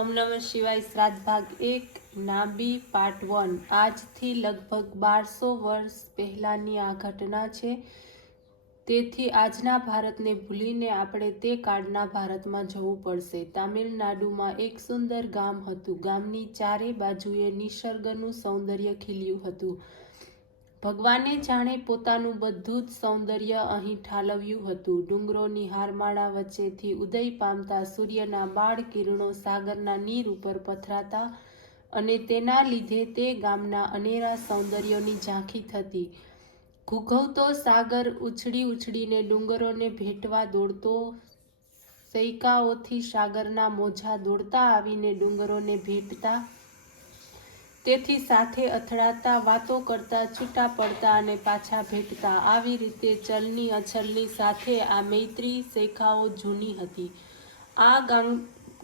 ઓમ નમઃ શિવાય શ્રાદ્ધ ભાગ 1 નાભી પાર્ટ 1। આજથી લગભગ 1200 વર્ષ પહેલાની આ ઘટના છે। તેથી આજના ભારતને ભૂલીને આપણે તે કાળના ભારતમાં જવું પડશે। તામિલનાડુમાં એક સુંદર ગામ હતું। ગામની ચારે બાજુએ નિસર્ગનું સૌંદર્ય ખીલ્યું હતું। ભગવાને જાણે પોતાનું બધું જ સૌંદર્ય અહીં ઠાલવ્યું હતું। ડુંગરોની હારમાળા વચ્ચેથી ઉદય પામતા સૂર્યના બાળ કિરણો સાગરના નીર ઉપર પથરાતા અને તેના લીધે તે ગામના અનેરા સૌંદર્યોની ઝાંખી થતી। ઘૂઘવતો સાગર ઉછળી ઉછળીને ડુંગરોને ભેટવા દોડતો। સૈકાઓથી સાગરના મોજા દોડતા આવીને ડુંગરોને ભેટતા। તેથી સાથે અથડાતા, વાતો કરતા, છૂટા પડતા અને પાછા ભેટતા। આવી રીતે ચલની અછલની સાથે આ મૈત્રી શેખાઓ જૂની હતી। આ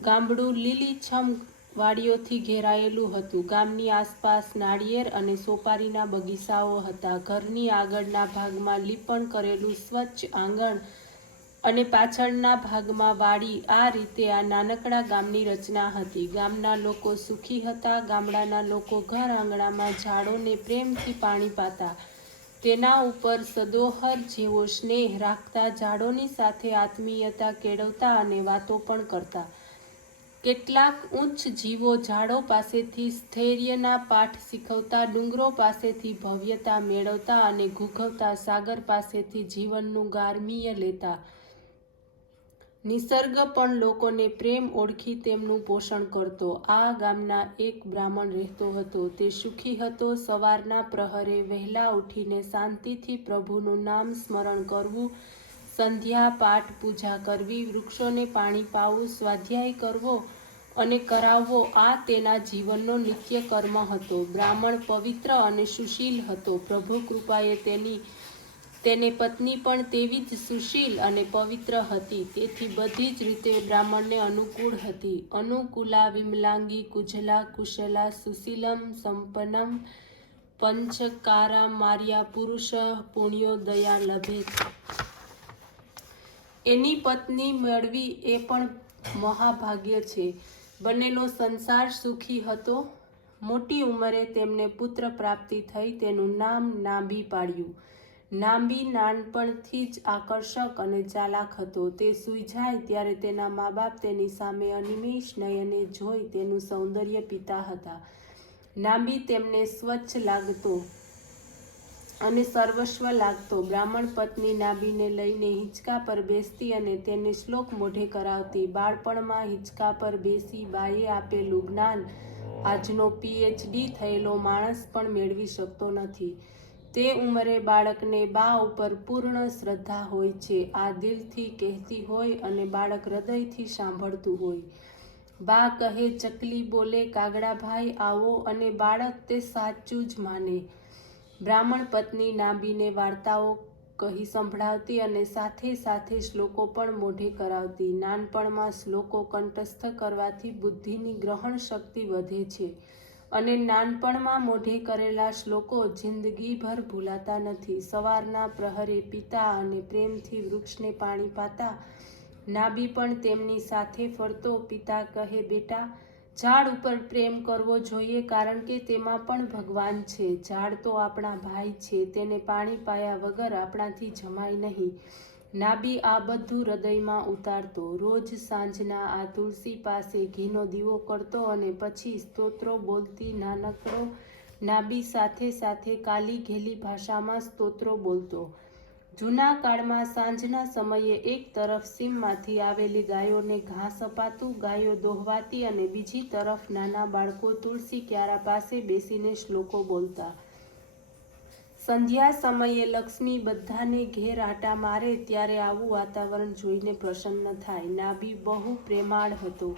ગામડું લીલીછમ વાડીઓથી ઘેરાયેલું હતું। ગામની આસપાસ નાળિયેર અને સોપારીના બગીચાઓ હતા। ઘરની આગળના ભાગમાં લીપણ કરેલું સ્વચ્છ આંગણ અને પાછળના ભાગમાં વાડી। આ રીતે આ નાનકડા ગામની રચના હતી। ગામના લોકો સુખી હતા। ગામડાના લોકો ઘર આંગણામાં ઝાડોને પ્રેમથી પાણી પાતા, તેના ઉપર સદોહર જેવો સ્નેહ રાખતા, ઝાડોની સાથે આત્મીયતા કેળવતા અને વાતો પણ કરતા। કેટલાક ઉચ્ચ જીવો ઝાડો પાસેથી સ્થૈર્યના પાઠ શીખવતા, ડુંગરો પાસેથી ભવ્યતા મેળવતા અને ઘૂઘવતા સાગર પાસેથી જીવનનું ગારમીય લેતા। નિસર્ગ પણ લોકોને પ્રેમ ઓળખી તેમનું પોષણ કરતો। આ ગામના એક બ્રાહ્મણ રહેતો હતો। તે સુખી હતો। સવારના પ્રહરે વહેલા ઉઠીને શાંતિથી પ્રભુનું નામ સ્મરણ કરવું, સંધ્યા પાઠ પૂજા કરવી, વૃક્ષોને પાણી પાવું, સ્વાધ્યાય કરવો અને કરાવવો આ તેના જીવનનો નિત્ય કર્મ હતો। બ્રાહ્મણ પવિત્ર અને સુશીલ હતો। પ્રભુ કૃપાએ તેને પત્ની પણ તેવી જ સુશીલ અને પવિત્ર હતી। તેથી બધી જ રીતે બ્રાહ્મણને અનુકૂળ હતી। અનુકૂલા વિમલાંગી કુજલા કુશલા સુશીલમ સંપન્નમ પંચકારા માર્યા પુરુષ પુણ્યો દયા લભેત। એની પત્ની મેળવી એ પણ મહાભાગ્ય છે। બનેલો સંસાર સુખી હતો। મોટી ઉંમરે તેમને પુત્ર પ્રાપ્તિ થઈ। તેનું નામ નાભી પાડ્યું। નાભી નાનપણથી જ આકર્ષક અને ચાલાક હતો। તે સૂઈ જાય ત્યારે તેના મા બાપ તેની સામે અનિમેષ નયને જોઈ તેનું સૌંદર્ય પીતા હતા। નાભી તેમને સ્વચ્છ લાગતો અને સર્વસ્વ લાગતો। બ્રાહ્મણ પત્ની નાભીને લઈને હિંચકા પર બેસતી અને તેને શ્લોક મોઢે કરાવતી। બાળપણમાં હિંચકા પર બેસી બાએ આપેલું જ્ઞાન આજનો PhD થયેલો માણસ પણ મેળવી શકતો નથી। તે ઉંમરે બાળકને બા ઉપર પૂર્ણ શ્રદ્ધા હોય છે। આ દિલથી કહેતી હોય અને બાળક હૃદયથી સાંભળતું હોય। બા કહે, ચકલી બોલે, કાગડાભાઈ આવો, અને બાળક તે સાચું જ માને। બ્રાહ્મણ પત્ની નાભીને વાર્તાઓ કહી સંભળાવતી અને સાથે સાથે શ્લોકો પણ મોઢે કરાવતી। નાનપણમાં શ્લોકો કંઠસ્થ કરવાથી બુદ્ધિની ગ્રહણ શક્તિ વધે છે અને નાનપણમાં મોઢે કરેલા શ્લોકો જિંદગીભર ભૂલાતા નથી। સવારના પ્રહરે પિતા અને પ્રેમથી વૃક્ષને પાણી પાતા નાભી પણ તેમની સાથે ફરતો। પિતા કહે, બેટા, ઝાડ ઉપર પ્રેમ કરવો જોઈએ, કારણ કે તેમાં પણ ભગવાન છે। ઝાડ તો આપણા ભાઈ છે, તેને પાણી પાયા વગર આપણાથી જમાય નહીં। નાભી આ બધું હૃદયમાં ઉતારતો। રોજ સાંજના આ તુલસી પાસે ઘીનો દીવો કરતો અને પછી સ્તોત્રો બોલતી। નાનકડો નાભી સાથે સાથે કાલી ઘેલી ભાષામાં સ્તોત્રો બોલતો। જૂના કાળમાં સાંજના સમયે એક તરફ સીમમાંથી આવેલી ગાયોને ઘાસ અપાતું, ગાયો દોહવાતી અને બીજી તરફ નાના બાળકો તુલસી ક્યારા પાસે બેસીને શ્લોકો બોલતા। સંધ્યા સમયે લક્ષ્મી બધાને ઘેર આંટા મારે ત્યારે આવું વાતાવરણ જોઈને પ્રસન્ન થાય। નાભી બહુ પ્રેમાળ હતો।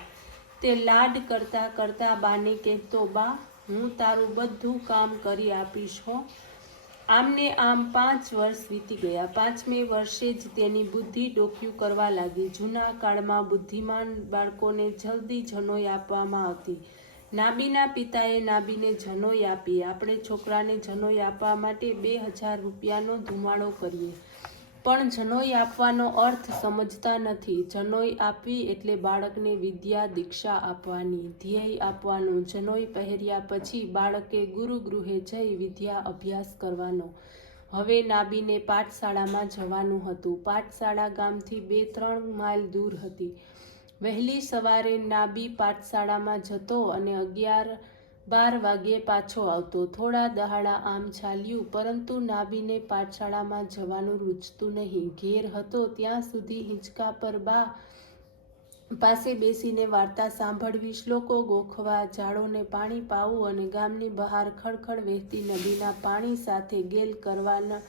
તે લાડ કરતા કરતા બાને કહેતો, બા, હું તારું બધું કામ કરી આપીશ હો। આમને આમ 5 વર્ષ વીતી ગયા। 5મે વર્ષે જ તેની બુદ્ધિ ડોકિયું કરવા લાગી। જૂના કાળમાં બુદ્ધિમાન બાળકોને જલ્દી જનોઈ આપવામાં આવતી। નાભીના પિતાએ નાભીને જનોઈ આપી। આપણે છોકરાને જનોઈ આપવા માટે 2000 રૂપિયાનો ધુમાડો કરીએ, પણ જનોઈ આપવાનો અર્થ સમજતા નથી. જનોઈ આપવી એટલે બાળકને વિદ્યા દીક્ષા આપવાની, ધ્યેય આપવાનું. જનોઈ પહેર્યા પછી બાળકે ગુરુગૃહે જઈ વિદ્યા અભ્યાસ કરવાનો. હવે નાબીને પાઠશાળામાં જવાનું હતું. પાઠશાળા ગામથી 2-3 માઇલ દૂર હતી. વહેલી સવારે નાબી પાઠશાળામાં જતો અને 11-12 વાગ્યે પાછો આવતો. થોડા દહાડા આમ ચાલ્યું, પરંતુ નાબીને પાઠશાળામાં જવાનું રૂચતું નહીં. ઘેર હતો ત્યાં સુધી હિંચકા પર બા પાસે બેસીને વાર્તા સાંભળવી, શ્લોકો ગોખવા, ઝાડોને પાણી પાવું અને ગામની બહાર ખળખળ વહેતી નદીના પાણી સાથે ગેલ કરવાના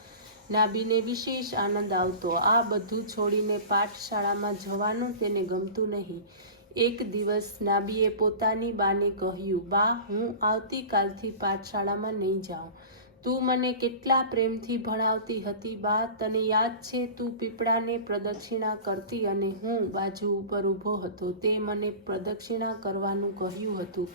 નાબીને વિશેષ આનંદ આવતો. આ બધું છોડીને પાઠશાળામાં જવાનું તેને ગમતું નહીં. એક દિવસ નાબીએ પોતાની બાને કહ્યું, બા, હું આવતીકાલથી પાઠશાળામાં નહીં જાઉં. તું મને કેટલા પ્રેમથી ભણાવતી હતી બા. તને યાદ છે, તું પીપળાને પ્રદક્ષિણા કરતી અને હું બાજુ ઉપર ઊભો હતો. તે મને પ્રદક્ષિણા કરવાનું કહ્યું હતું.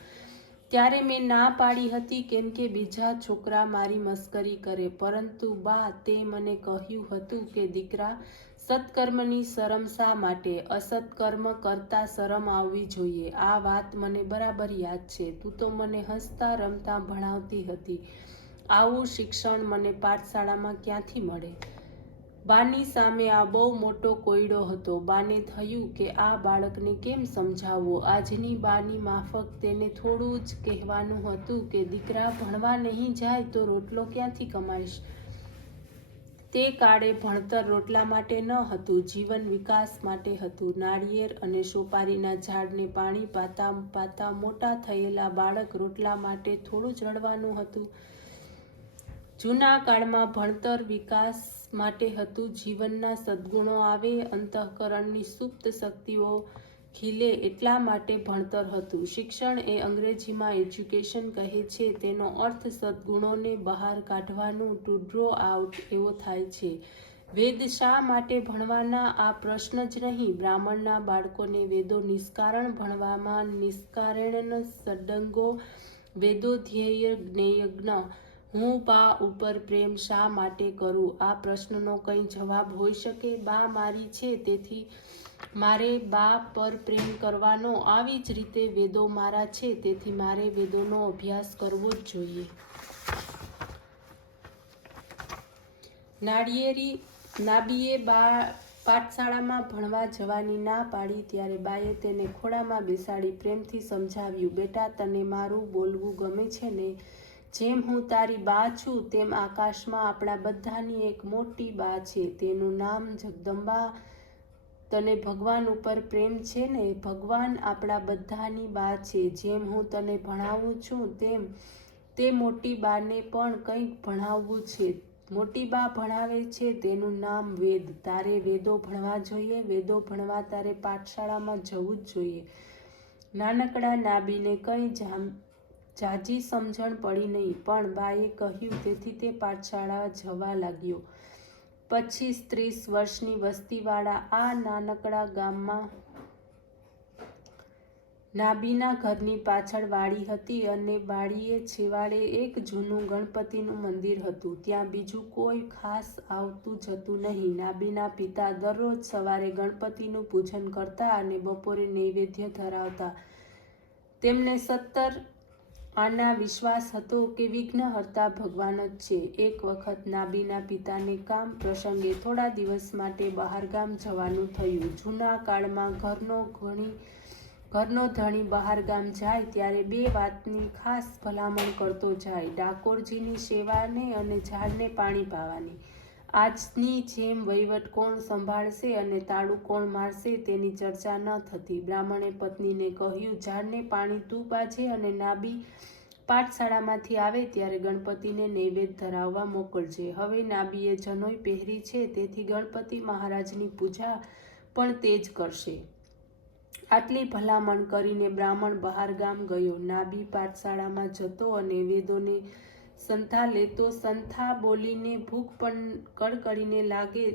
ત્યારે મેં ના પાડી હતી, કેમ કે બીજા છોકરા મારી મસ્કરી કરે. પરંતુ બા, તે મને કહ્યું હતું કે દીકરા, સત્કર્મની શરમ શા માટે? અસત્કર્મ કરતા શરમ આવવી જોઈએ. આ વાત મને બરાબર યાદ છે. તું તો મને હસતા રમતા ભણાવતી હતી. આવું શિક્ષણ મને પાઠશાળામાં ક્યાંથી મળે? બાની સામે આ બહુ મોટો કોયડો હતો. બાને થયું કે આ બાળકને કેમ સમજાવવો. આજની બાની માફક તેને થોડું જ કહેવાનું હતું કે દીકરા, ભણવા નહીં જાય તો રોટલો ક્યાંથી કમાઈશ? તે કાળે ભણતર રોટલા માટે ન હતું, જીવન વિકાસ માટે હતું. નાળિયેર અને સોપારીના ઝાડને પાણી પાતા પાતા મોટા થયેલા બાળક રોટલા માટે થોડું જ રડવાનું હતું. જૂના કાળમાં ભણતર વિકાસ માટે હતું. જીવનના સદ્ગુણો આવે, અંતઃકરણની સુપ્ત શક્તિઓ ખીલે એટલા માટે ભણતર હતું. શિક્ષણ એ અંગ્રેજીમાં એજ્યુકેશન કહે છે. તેનો અર્થ સદ્ગુણોને બહાર કાઢવાનું, ટુ ડ્રો આઉટ એવો થાય છે. વેદ શા માટે ભણવાના? આ પ્રશ્ન જ નહીં. બ્રાહ્મણના બાળકોને વેદો નિષ્કારણ ભણવામાં નિષ્કારેણ સડંગો વેદો ધ્યેય જ્ઞેયજ્ઞ. હું બા ઉપર પ્રેમ શા માટે કરું? આ પ્રશ્નનો કંઈ જવાબ હોઈ શકે? બા મારી છે, તેથી મારે બા પર પ્રેમ કરવાનો. આવી જ રીતે વેદો મારા છે, તેથી મારે વેદોનો અભ્યાસ કરવો જ જોઈએ. નાબીએ પાઠશાળામાં ભણવા જવાની ના પાડી ત્યારે બાએ તેને ખોળામાં બેસાડી પ્રેમથી સમજાવ્યું, બેટા, તને મારું બોલવું ગમે છે ને? જેમ હું તારી બા છું, તેમ આકાશમાં આપણા બધાની એક મોટી બા છે. તેનું નામ જગદંબા. તને ભગવાન ઉપર પ્રેમ છે ને? ભગવાન આપણા બધાની બા છે. જેમ હું તને ભણાવું છું, તેમ તે મોટી બાને પણ કંઈક ભણાવવું છે. મોટી બા ભણાવે છે, તેનું નામ વેદ. તારે વેદો ભણવા જોઈએ. વેદો ભણવા તારે પાઠશાળામાં જવું જ જોઈએ. નાનકડા નાબીને કંઈ ઝાઝી સમજણ પડી નહીં, પણ બાએ કહ્યું તેથી તે પાઠશાળા જવા લાગ્યો. 25-30 વર્ષની વસ્તીવાળા આ નાનકડા ગામમાં નાબીના ઘરની પાછળ વાડી હતી અને વાડીએ છેવાડે એક જૂનું ગણપતિનું મંદિર હતું. ત્યાં બીજું કોઈ ખાસ આવતું જતું નહીં. નાબીના પિતા દરરોજ સવારે ગણપતિનું પૂજન કરતા અને બપોરે નૈવેદ્ય ધરાવતા. તેમને 17 આના વિશ્વાસ હતો કે વિઘ્નહર્તા ભગવાન જ છે. એક વખત નાબીના પિતાને કામ પ્રસંગે થોડા દિવસ માટે બહારગામ જવાનું થયું. જૂના કાળમાં ઘરનો ધણી બહારગામ જાય ત્યારે 2 વાતની ખાસ ભલામણ કરતો જાય: ડાકોરજીની સેવાને અને ઝાડને પાણી પાવાની. આજની જેમ વહીવટ કોણ સંભાળશે અને તાળું કોણ મારશે તેની ચર્ચા ન થતી. બ્રાહ્મણે પત્નીને કહ્યું, ઝાડને પાણી તું પાજે અને નાબી પાઠશાળામાંથી આવે ત્યારે ગણપતિને નૈવેદ્ય ધરાવવા મોકલજે. હવે નાબીએ જનોઈ પહેરી છે, તેથી ગણપતિ મહારાજની પૂજા પણ તે જ કરશે. આટલી ભલામણ કરીને બ્રાહ્મણ બહારગામ ગયો. નાબી પાઠશાળામાં જતો અને વેદોને સંથા લેતો. સંથા બોલીને ભૂખ પણ કડકડીને લાગે.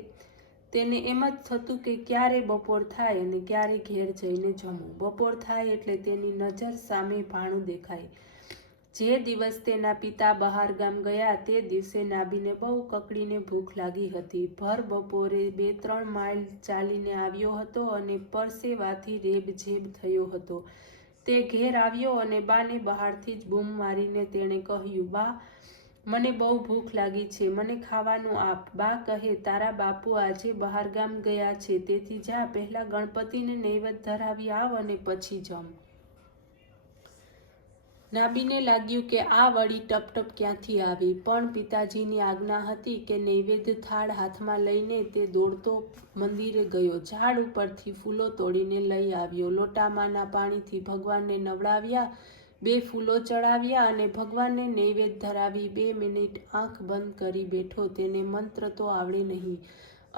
તેને એમ જ થતું કે ક્યારે બપોર થાય અને ક્યારે ઘેર જઈને જમું. બપોર થાય એટલે તેની નજર સામે ભાણું દેખાય. જે દિવસ તેના પિતા બહાર ગામ ગયા તે દિવસે નાભીને બહુ કકડીને ભૂખ લાગી હતી. ભર બપોરે 2-3 માઇલ ચાલીને આવ્યો હતો અને પરસેવાથી રેબઝેબ થયો હતો. તે ઘેર આવ્યો અને બાને બહારથી જ બૂમ મારીને તેણે કહ્યું, બા, મને બહુ ભૂખ લાગી છે, મને ખાવાનું આપ. બા કહે, તારા બાપુ આજે બહારગામ ગયા છે, તેથી જા પહેલા ગણપતિને નૈવેદ્ય ધરાવી આવ અને પછી જમ. નાભીને લાગ્યું કે આ વળી ટપટપ ક્યાંથી આવી, પણ પિતાજીની આજ્ઞા હતી કે નૈવેદ્ય થાળ હાથમાં લઈને તે દોડતો મંદિરે ગયો. ઝાડ ઉપરથી ફૂલો તોડીને લઈ આવ્યો. લોટામાંના પાણીથી ભગવાનને નવડાવ્યા, 2 ફૂલો ચડાવ્યા અને ભગવાનને નૈવેદ્ય ધરાવી 2 મિનિટ આંખ બંધ કરી બેઠો. તેને મંત્ર તો આવડે નહીં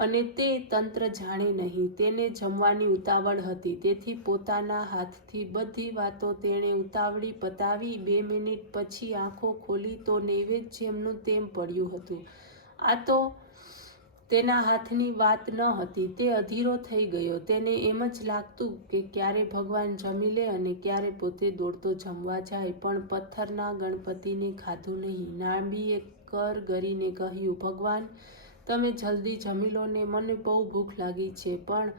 અને તે તંત્ર જાણે નહીં. તેને જમવાની ઉતાવળ હતી, તેથી પોતાના હાથથી બધી વાતો તેણે ઉતાવળી પતાવી. 2 મિનિટ પછી આંખો ખોલી તો નૈવેદ્ય જેમનું તેમ પડ્યું હતું. આ તો તેના હાથની વાત ન હતી. તે અધીરો થઈ ગયો. તેને એમ જ લાગતું કે ક્યારે ભગવાન જમી લે અને ક્યારે પોતે દોડતો જમવા જાય, પણ પથ્થરના ગણપતિને ખાધું નહીં. નાભીએ કર ગરીને કહ્યું, ભગવાન, તમે જલ્દી જમી લો ને, મને બહુ ભૂખ લાગી છે. પણ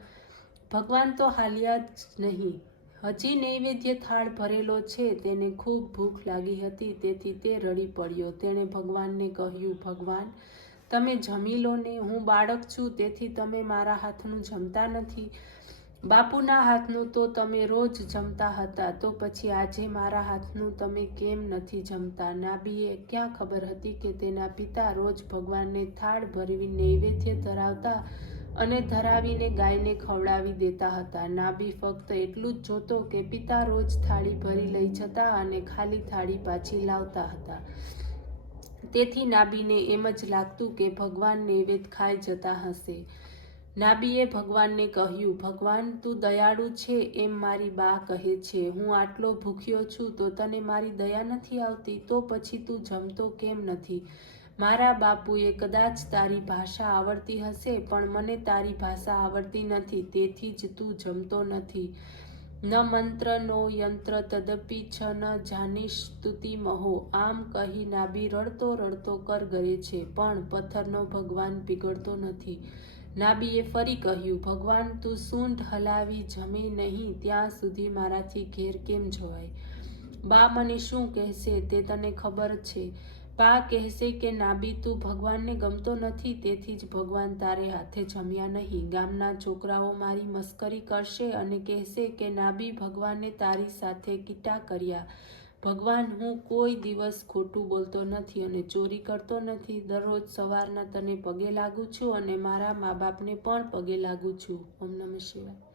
ભગવાન તો હાલ્યા જ નહીં. હજી નૈવેદ્ય થાળ ભરેલો છે. તેને ખૂબ ભૂખ લાગી હતી, તેથી તે રડી પડ્યો. તેણે ભગવાનને કહ્યું, ભગવાન, તમે જમી લો ને, હું બાળક છું, તેથી તમે મારા હાથનું જમતા નથી. બાપુના હાથનું તો તમે રોજ જમતા હતા, તો પછી આજે મારા હાથનું તમે કેમ નથી જમતા? નાભીએ ક્યાં ખબર હતી કે તેના પિતા રોજ ભગવાનને થાળ ભરી નૈવેદ્ય ધરાવતા અને ધરાવીને ગાયને ખવડાવી દેતા હતા. નાભી ફક્ત એટલું જ જોતો કે પિતા રોજ થાળી ભરી લઈ જતા અને ખાલી થાળી પાછી લાવતા હતા. તેથી નાભીને એમ જ લાગતું કે ભગવાન નૈવેદ્ય ખાઈ જતા હશે. નાભીએ ભગવાનને કહ્યું, ભગવાન, તું દયાળુ છે એમ મારી બા કહે છે. હું આટલો ભૂખ્યો છું તો તને મારી દયા નથી આવતી? તો પછી તું જમતો કેમ નથી? મારા બાપુએ કદાચ તારી ભાષા આવડતી હશે, પણ મને તારી ભાષા આવડતી નથી, તેથી જ તું જમતો નથી. ન મંત્ર નો યંત્ર તદપી છ ન જાનીશ સ્તુતિ મહો. આમ કહી નાભી રડતો રડતો કરગરે છે, પણ પથ્થરનો ભગવાન પીગળતો નથી. નાભીએ ફરી કહ્યું, ભગવાન, તું સૂંઢ હલાવી જમે નહીં ત્યાં સુધી મારાથી ઘેર કેમ જવાય? બા મને શું કહેશે તે તને ખબર છે? બા કહેશે કે નાભી, તું ભગવાનને ગમતો નથી, તેથી જ ભગવાન તારે હાથે જમ્યા નહીં. ગામના છોકરાઓ મારી મસ્કરી કરશે અને કહેશે કે નાભી ભગવાનને તારી સાથે કીટા કર્યા. ભગવાન, હું કોઈ દિવસ ખોટું બોલતો નથી અને ચોરી કરતો નથી. દરરોજ સવારના તને પગે લાગુ છું અને મારા મા બાપને પણ પગે લાગુ છું. ઓમ નમઃ શિવાય.